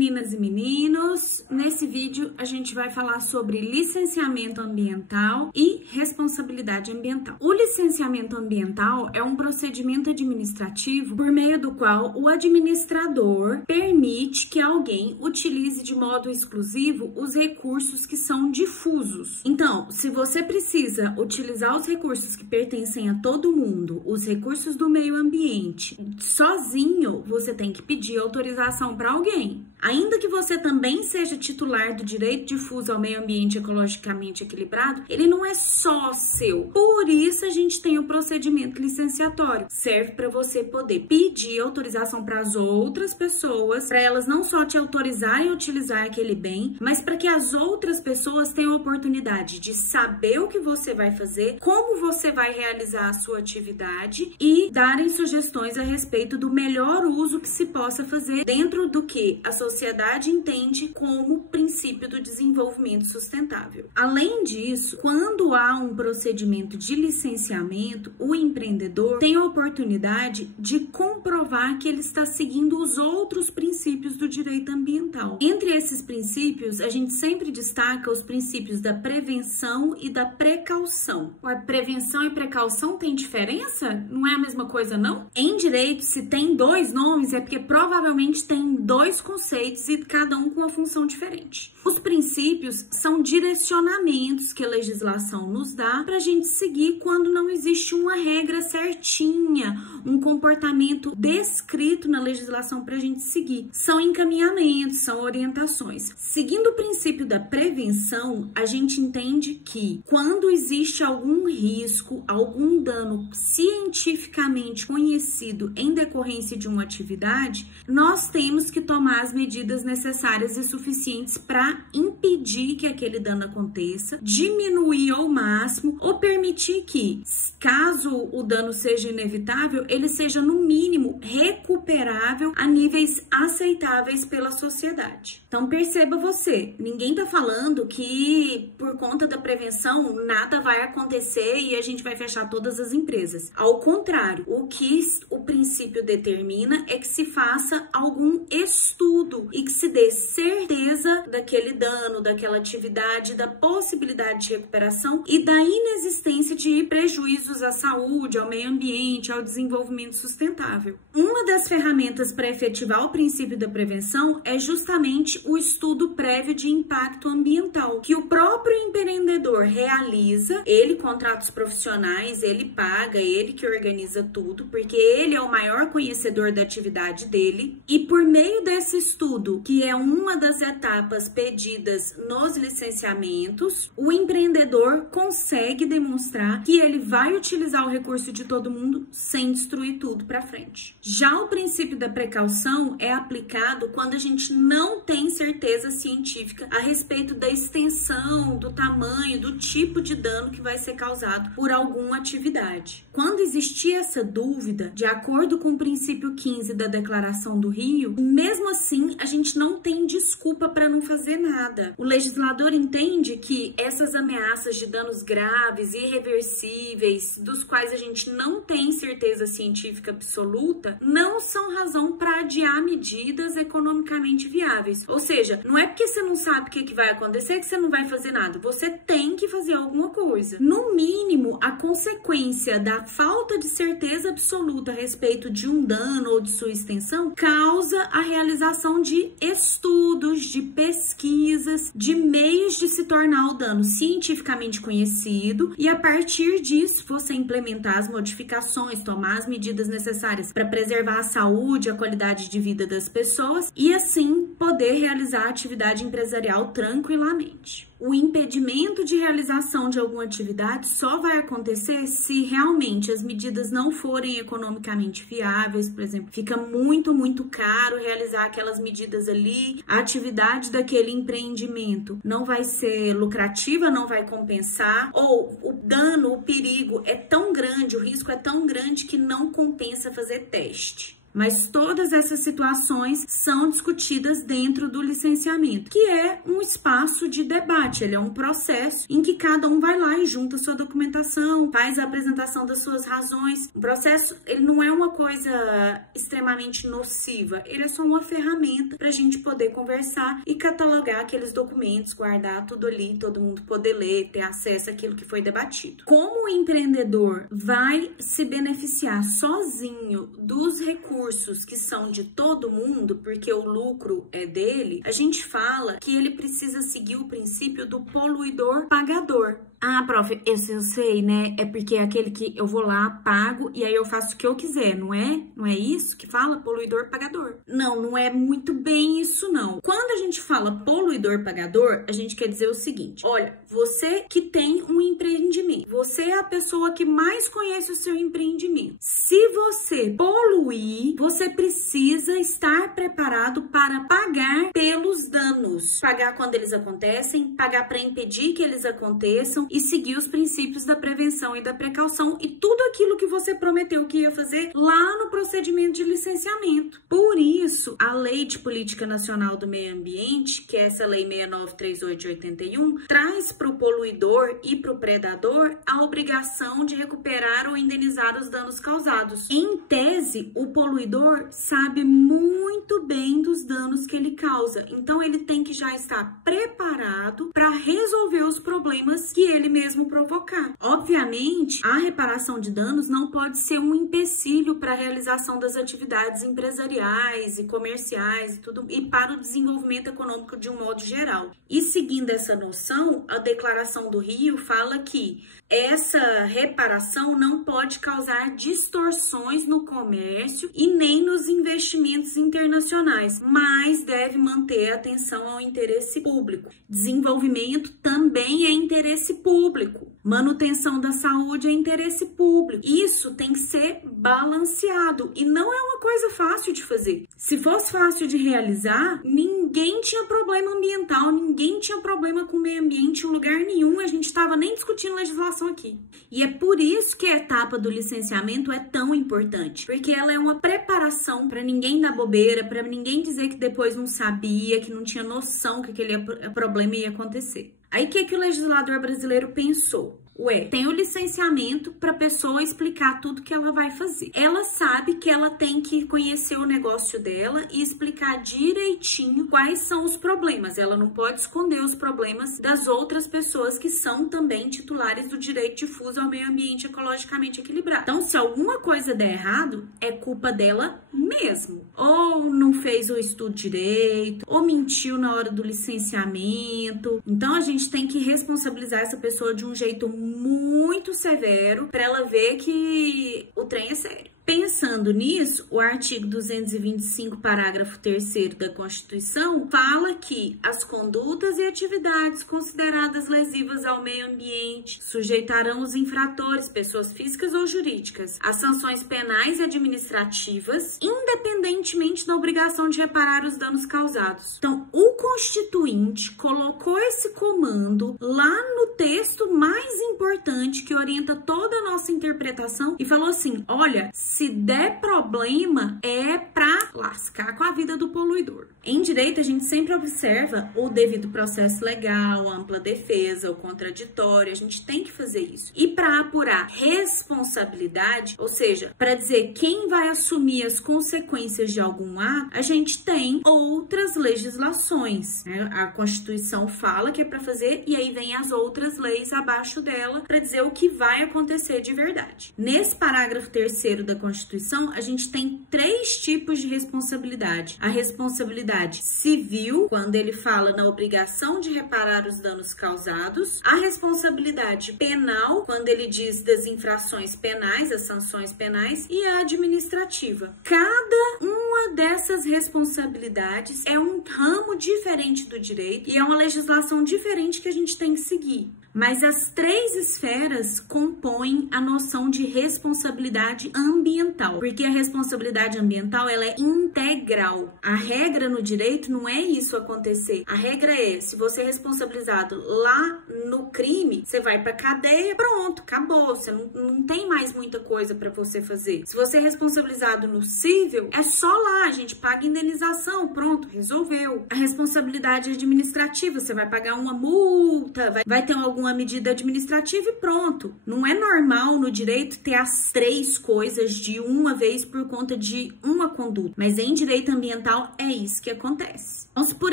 meninas e meninos! Nesse vídeo a gente vai falar sobre licenciamento ambiental e responsabilidade ambiental. O licenciamento ambiental é um procedimento administrativo por meio do qual o administrador permite que alguém utilize de modo exclusivo os recursos que são difusos. Então, se você precisa utilizar os recursos que pertencem a todo mundo, os recursos do meio ambiente, sozinho, você tem que pedir autorização para alguém. Ainda que você também seja titular do direito difuso ao meio ambiente ecologicamente equilibrado, ele não é só seu. Por isso a gente tem o procedimento licenciatório. Serve para você poder pedir autorização para as outras pessoas, para elas não só te autorizarem a utilizar aquele bem, mas para que as outras pessoas tenham a oportunidade de saber o que você vai fazer, como você vai realizar a sua atividade e darem sugestões a respeito do melhor uso que se possa fazer dentro do que a sociedade entende como princípio do desenvolvimento sustentável. Além disso, quando há um procedimento de licenciamento, o empreendedor tem a oportunidade de comprovar que ele está seguindo os outros princípios do direito ambiental. Entre esses princípios, a gente sempre destaca os princípios da prevenção e da precaução. A prevenção e precaução tem diferença? Não é a mesma coisa, não? Em direito, se tem dois nomes, é porque provavelmente tem dois conceitos e cada um com uma função diferente. Os princípios são direcionamentos que a legislação nos dá para a gente seguir quando não existe uma regra certinha, um comportamento descrito na legislação para a gente seguir. São encaminhamentos, são orientações. Seguindo o princípio da prevenção, a gente entende que quando existe algum risco, algum dano cientificamente conhecido em decorrência de uma atividade, nós temos que tomar as medidas necessárias e suficientes para impedir que aquele dano aconteça, diminuir ao máximo ou permitir que, caso o dano seja inevitável, ele seja no mínimo recuperável a níveis aceitáveis pela sociedade. Então perceba você, ninguém tá falando que por conta da prevenção nada vai acontecer e a gente vai fechar todas as empresas. Ao contrário, o que o princípio determina é que se faça algum estudo e que se dê certeza daquele dano, daquela atividade, da possibilidade de recuperação e da inexistência de prejuízos à saúde, ao meio ambiente, ao desenvolvimento sustentável. Uma das ferramentas para efetivar o princípio da prevenção é justamente o estudo prévio de impacto ambiental, que o próprio empreendedor realiza, ele contrata os profissionais, ele paga, ele que organiza tudo, porque ele é o maior conhecedor da atividade dele, e por meio desse estudo, que é uma das etapas pedidas nos licenciamentos, o empreendedor consegue demonstrar que ele vai utilizar o recurso de todo mundo sem destruir tudo para frente. Já o princípio da precaução é aplicado quando a gente não tem certeza científica a respeito da extensão, do tamanho, do tipo de dano que vai ser causado por alguma atividade. Quando existir essa dúvida, de acordo com o princípio 15 da Declaração do Rio, mesmo assim a gente não tem desculpa para não fazer nada. O legislador entende que essas ameaças de danos graves, irreversíveis, dos quais a gente não tem certeza científica absoluta, não são razão para adiar medidas economicamente viáveis. Ou seja, não é porque você não sabe o que vai acontecer que você não vai fazer nada. Você tem que fazer alguma coisa. No mínimo, a consequência da falta de certeza absoluta a respeito de um dano ou de sua extensão causa a realização de estudos, de pesquisas, de meios de se tornar o dano cientificamente conhecido e a partir disso você implementar as modificações, tomar as medidas necessárias para preservar a saúde, a qualidade de vida das pessoas e assim poder realizar a atividade empresarial tranquilamente. O impedimento de realização de alguma atividade só vai acontecer se realmente as medidas não forem economicamente viáveis, por exemplo, fica muito caro realizar aquelas medidas ali, a atividade daquele empreendimento não vai ser lucrativa, não vai compensar, ou o dano, o perigo é tão grande, o risco é tão grande que não compensa fazer teste. Mas todas essas situações são discutidas dentro do licenciamento, que é um espaço de debate, ele é um processo em que cada um vai lá e junta sua documentação, faz a apresentação das suas razões. O processo, ele não é uma coisa extremamente nociva, ele é só uma ferramenta para a gente poder conversar e catalogar aqueles documentos, guardar tudo ali, todo mundo poder ler, ter acesso àquilo que foi debatido. Como o empreendedor vai se beneficiar sozinho dos recursos que são de todo mundo, porque o lucro é dele, a gente fala que ele precisa seguir o princípio do poluidor pagador. Ah, prof, esse eu sei, né? É porque é aquele que eu vou lá, pago e aí eu faço o que eu quiser, não é? Não é isso que fala poluidor pagador? Não, não é muito bem isso não. Quando a gente fala poluidor pagador, a gente quer dizer o seguinte: olha, você que tem um empreendimento, você é a pessoa que mais conhece o seu empreendimento. Se você poluir, você precisa estar preparado para pagar pelos danos. Pagar quando eles acontecem, pagar para impedir que eles aconteçam, e seguir os princípios da prevenção e da precaução e tudo aquilo que você prometeu que ia fazer lá no procedimento de licenciamento. Por isso, a Lei de Política Nacional do Meio Ambiente, que é essa Lei 6938 de 81, traz para o poluidor e para o predador a obrigação de recuperar ou indenizar os danos causados. Em tese, o poluidor sabe muito bem dos danos que ele causa, então ele tem que já estar preparado para resolver os problemas que ele mesmo provocar. Obviamente, a reparação de danos não pode ser um empecilho para a realização das atividades empresariais e comerciais e para o desenvolvimento econômico de um modo geral. E seguindo essa noção, a Declaração do Rio fala que essa reparação não pode causar distorções no comércio e nem nos investimentos internacionais, mas deve manter atenção ao interesse público. Desenvolvimento também é interesse público. Manutenção da saúde é interesse público. Isso tem que ser balanceado e não é uma coisa fácil de fazer. Se fosse fácil de realizar, ninguém tinha problema ambiental, ninguém tinha problema com o meio ambiente em lugar nenhum, a gente estava nem discutindo legislação aqui. E é por isso que a etapa do licenciamento é tão importante, porque ela é uma preparação para ninguém dar bobeira, para ninguém dizer que depois não sabia, que não tinha noção que aquele problema ia acontecer. Aí o que o legislador brasileiro pensou? Ué, tem o licenciamento para a pessoa explicar tudo que ela vai fazer. Ela sabe que ela tem que conhecer o negócio dela e explicar direitinho quais são os problemas. Ela não pode esconder os problemas das outras pessoas que são também titulares do direito difuso ao meio ambiente ecologicamente equilibrado. Então, se alguma coisa der errado, é culpa dela mesmo. Ou não fez o estudo direito, ou mentiu na hora do licenciamento. Então, a gente tem que responsabilizar essa pessoa de um jeito muito severo para ela ver que o trem é sério. Pensando nisso, o artigo 225, parágrafo 3º da Constituição, fala que as condutas e atividades consideradas lesivas ao meio ambiente sujeitarão os infratores, pessoas físicas ou jurídicas, a sanções penais e administrativas, independentemente da obrigação de reparar os danos causados. Então, o Constituinte colocou esse comando lá no texto mais importante que orienta toda a nossa interpretação e falou assim, olha, se der problema, é pra lascar com a vida do poluidor. Em direito, a gente sempre observa o devido processo legal, a ampla defesa, o contraditório, a gente tem que fazer isso. E para apurar responsabilidade, ou seja, para dizer quem vai assumir as consequências de algum ato, a gente tem outras legislações, né? A Constituição fala que é para fazer e aí vem as outras leis abaixo dela para dizer o que vai acontecer de verdade. Nesse parágrafo 3º da Constituição, a gente tem 3 tipos de responsabilidade. A responsabilidade civil, quando ele fala na obrigação de reparar os danos causados. A responsabilidade penal, quando ele diz das infrações penais, as sanções penais. E a administrativa. Cada uma dessas responsabilidades é um ramo diferente do direito e é uma legislação diferente que a gente tem que seguir. Mas as 3 esferas compõem a noção de responsabilidade ambiental, porque a responsabilidade ambiental ela é integral. A regra no direito não é isso acontecer. A regra é, se você é responsabilizado lá no crime, você vai pra cadeia, pronto, acabou. Você não tem mais muita coisa pra você fazer. Se você é responsabilizado no civil, é só lá, a gente paga indenização, pronto, resolveu. A responsabilidade administrativa, você vai pagar uma multa, vai ter alguma medida administrativa e pronto. Não é normal no direito ter as 3 coisas de uma vez por conta de uma conduta, mas em direito ambiental é isso que acontece. Então, se, por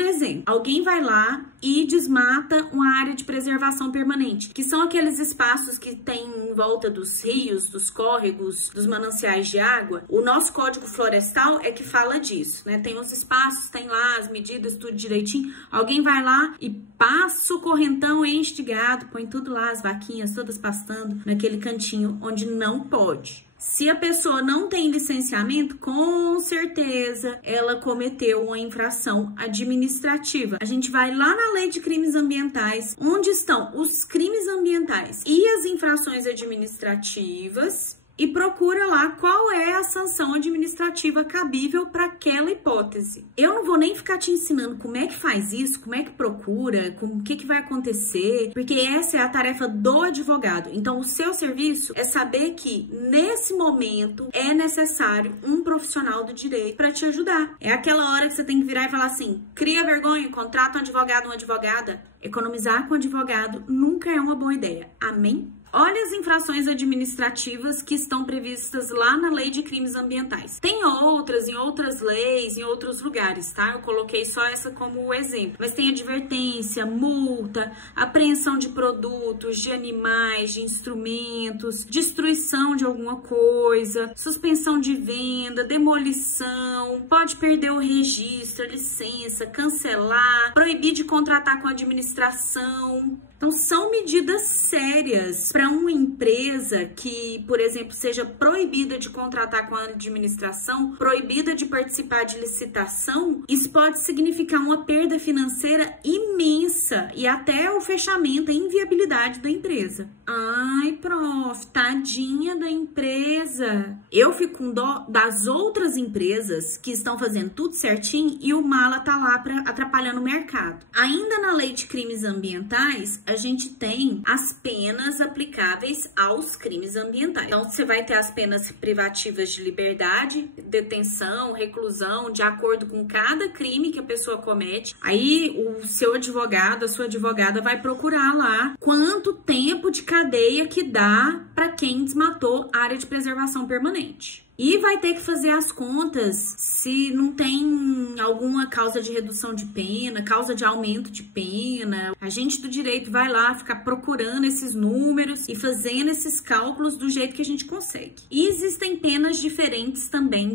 exemplo, alguém vai lá e desmata uma área de preservação permanente, que são aqueles espaços que tem em volta dos rios, dos córregos, dos mananciais de água, o nosso Código Florestal é que fala disso, né? Tem os espaços, tem lá as medidas, tudo direitinho. Alguém vai lá e passa o correntão, enche de gado, põe tudo lá, as vaquinhas todas pastando naquele cantinho onde não pode. Se a pessoa não tem licenciamento, com certeza ela cometeu uma infração administrativa. A gente vai lá na Lei de Crimes Ambientais, onde estão os crimes ambientais e as infrações administrativas, e procura lá qual é a sanção administrativa cabível para aquela hipótese. Eu não vou nem ficar te ensinando como é que faz isso, como é que procura, o que vai acontecer, porque essa é a tarefa do advogado. Então, o seu serviço é saber que, nesse momento, é necessário um profissional do direito para te ajudar. É aquela hora que você tem que virar e falar assim, cria vergonha, contrata um advogado, uma advogada. Economizar com advogado nunca é uma boa ideia. Amém? Olha as infrações administrativas que estão previstas lá na Lei de Crimes Ambientais. Tem outras em outras leis, em outros lugares, tá? Eu coloquei só essa como exemplo. Mas tem advertência, multa, apreensão de produtos, de animais, de instrumentos, destruição de alguma coisa, suspensão de venda, demolição, pode perder o registro, a licença, cancelar, proibir de contratar com a administração. Então, são medidas sérias para uma empresa que, por exemplo, seja proibida de contratar com a administração, proibida de participar de licitação. Isso pode significar uma perda financeira imensa e até o fechamento, a inviabilidade da empresa. Ai, prof, tadinha da empresa. Eu fico com dó das outras empresas que estão fazendo tudo certinho e o mala tá lá atrapalhando o mercado. Ainda na Lei de Crimes Ambientais, a gente tem as penas aplicáveis aos crimes ambientais. Então, você vai ter as penas privativas de liberdade, detenção, reclusão, de acordo com cada crime que a pessoa comete. Aí, o seu advogado, a sua advogada vai procurar lá quanto tempo de cadeia que dá para quem desmatou a área de preservação permanente. E vai ter que fazer as contas se não tem alguma causa de redução de pena, causa de aumento de pena. A gente do direito vai lá ficar procurando esses números e fazendo esses cálculos do jeito que a gente consegue. E existem penas diferentes também,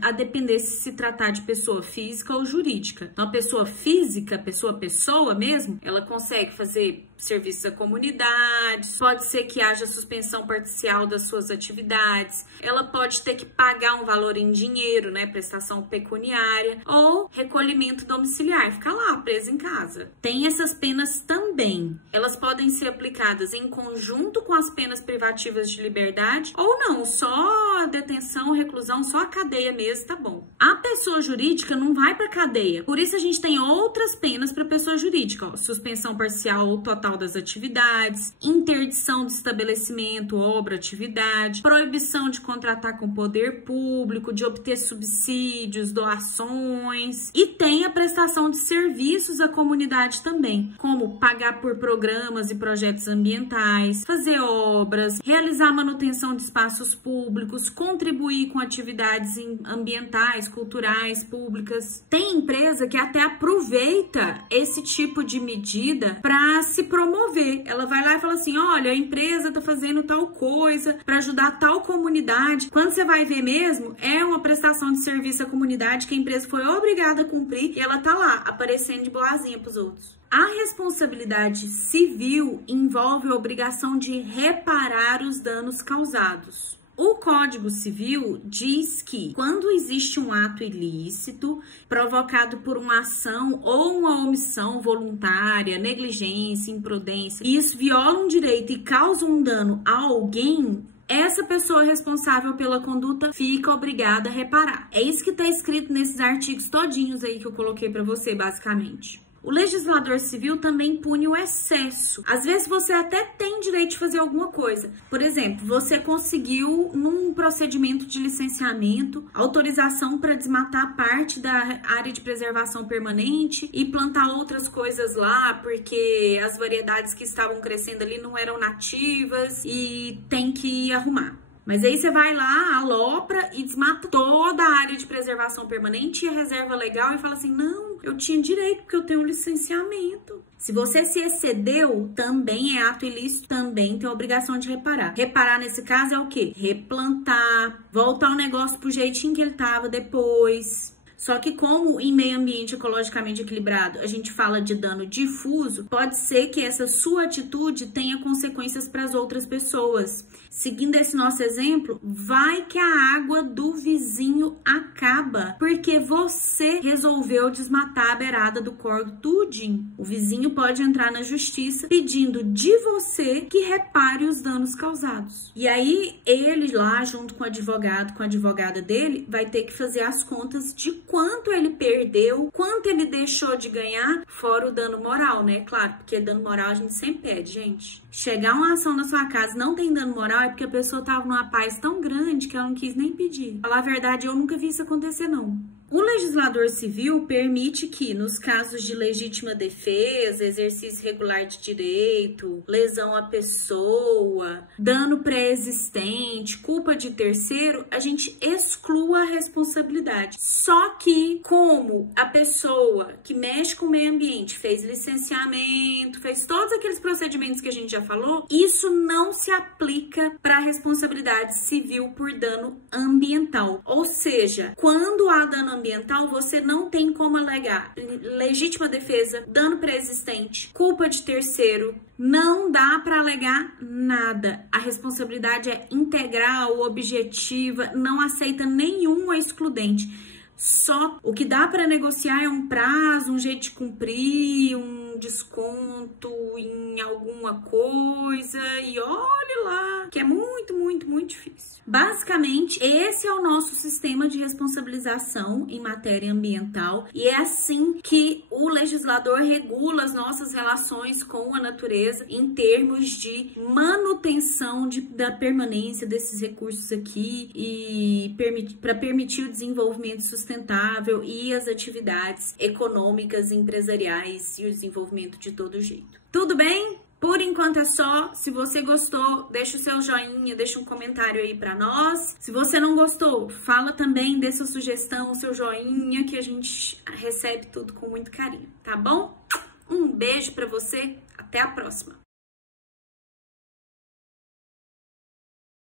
a depender se tratar de pessoa física ou jurídica. Então, a pessoa física, pessoa mesmo, ela consegue fazer serviços à comunidade, pode ser que haja suspensão parcial das suas atividades, ela pode ter que pagar um valor em dinheiro, né, prestação pecuniária, ou recolhimento domiciliar, ficar lá preso em casa. Tem essas penas também. Elas podem ser aplicadas em conjunto com as penas privativas de liberdade, ou não, só a detenção, reclusão, só a cadeia mesmo, tá bom. A pessoa jurídica não vai pra cadeia, por isso a gente tem outras penas para pessoa jurídica, ó, suspensão parcial ou total das atividades, interdição de estabelecimento, obra, atividade, proibição de contratar com o poder público, de obter subsídios, doações, e tem a prestação de serviços à comunidade também, como pagar por programas e projetos ambientais, fazer obras, realizar manutenção de espaços públicos, contribuir com atividades ambientais, culturais, públicas. Tem empresa que até aproveita esse tipo de medida para se promover. Ela vai lá e fala assim, olha, a empresa tá fazendo tal coisa para ajudar tal comunidade. Quando você vai ver mesmo, é uma prestação de serviço à comunidade que a empresa foi obrigada a cumprir e ela tá lá, aparecendo de boazinha pros outros. A responsabilidade civil envolve a obrigação de reparar os danos causados. O Código Civil diz que quando existe um ato ilícito provocado por uma ação ou uma omissão voluntária, negligência, imprudência, e isso viola um direito e causa um dano a alguém, essa pessoa responsável pela conduta fica obrigada a reparar. É isso que está escrito nesses artigos todinhos aí que eu coloquei para você, basicamente. O legislador civil também pune o excesso. Às vezes você até tem direito de fazer alguma coisa. Por exemplo, você conseguiu, num procedimento de licenciamento, autorização para desmatar parte da área de preservação permanente e plantar outras coisas lá, porque as variedades que estavam crescendo ali não eram nativas e tem que arrumar. Mas aí você vai lá, alopra e desmata toda a área de preservação permanente e a reserva legal e fala assim, não, eu tinha direito porque eu tenho um licenciamento. Se você se excedeu, também é ato ilícito, também tem a obrigação de reparar. Reparar nesse caso é o quê? Replantar, voltar o negócio pro jeitinho que ele tava depois. Só que como em meio ambiente ecologicamente equilibrado a gente fala de dano difuso, pode ser que essa sua atitude tenha consequências para as outras pessoas. Seguindo esse nosso exemplo, vai que a água do vizinho acaba porque você resolveu desmatar a beirada do córrego tudinho. O vizinho pode entrar na justiça pedindo de você que repare os danos causados. E aí ele lá, junto com o advogado, com a advogada dele, vai ter que fazer as contas de quanto ele perdeu, quanto ele deixou de ganhar, fora o dano moral, né? Claro, porque dano moral a gente sempre pede, gente. Chegar uma ação na sua casa não tem dano moral é porque a pessoa tava numa paz tão grande que ela não quis nem pedir. Falar a verdade, eu nunca vi isso acontecer, não. O legislador civil permite que, nos casos de legítima defesa, exercício irregular de direito, lesão à pessoa, dano pré-existente, culpa de terceiro, a gente exclua a responsabilidade. Só que, como a pessoa que mexe com o meio ambiente fez licenciamento, fez todos aqueles procedimentos que a gente já falou, isso não se aplica para a responsabilidade civil por dano ambiental. Ou seja, quando há dano ambiental, você não tem como alegar legítima defesa, dano pré-existente, culpa de terceiro, não dá para alegar nada. A responsabilidade é integral, objetiva, não aceita nenhum excludente. Só o que dá para negociar é um prazo, um jeito de cumprir, um desconto em alguma coisa e olhe lá, que é muito, muito, muito difícil. Basicamente, esse é o nosso sistema de responsabilização em matéria ambiental e é assim que o legislador regula as nossas relações com a natureza em termos de manutenção da permanência desses recursos aqui e para permitir o desenvolvimento sustentável e as atividades econômicas, empresariais e o desenvolvimento de todo jeito. Tudo bem? Por enquanto é só. Se você gostou, deixa o seu joinha, deixa um comentário aí pra nós. Se você não gostou, fala também, dê sua sugestão, seu joinha, que a gente recebe tudo com muito carinho, tá bom? Um beijo pra você, até a próxima!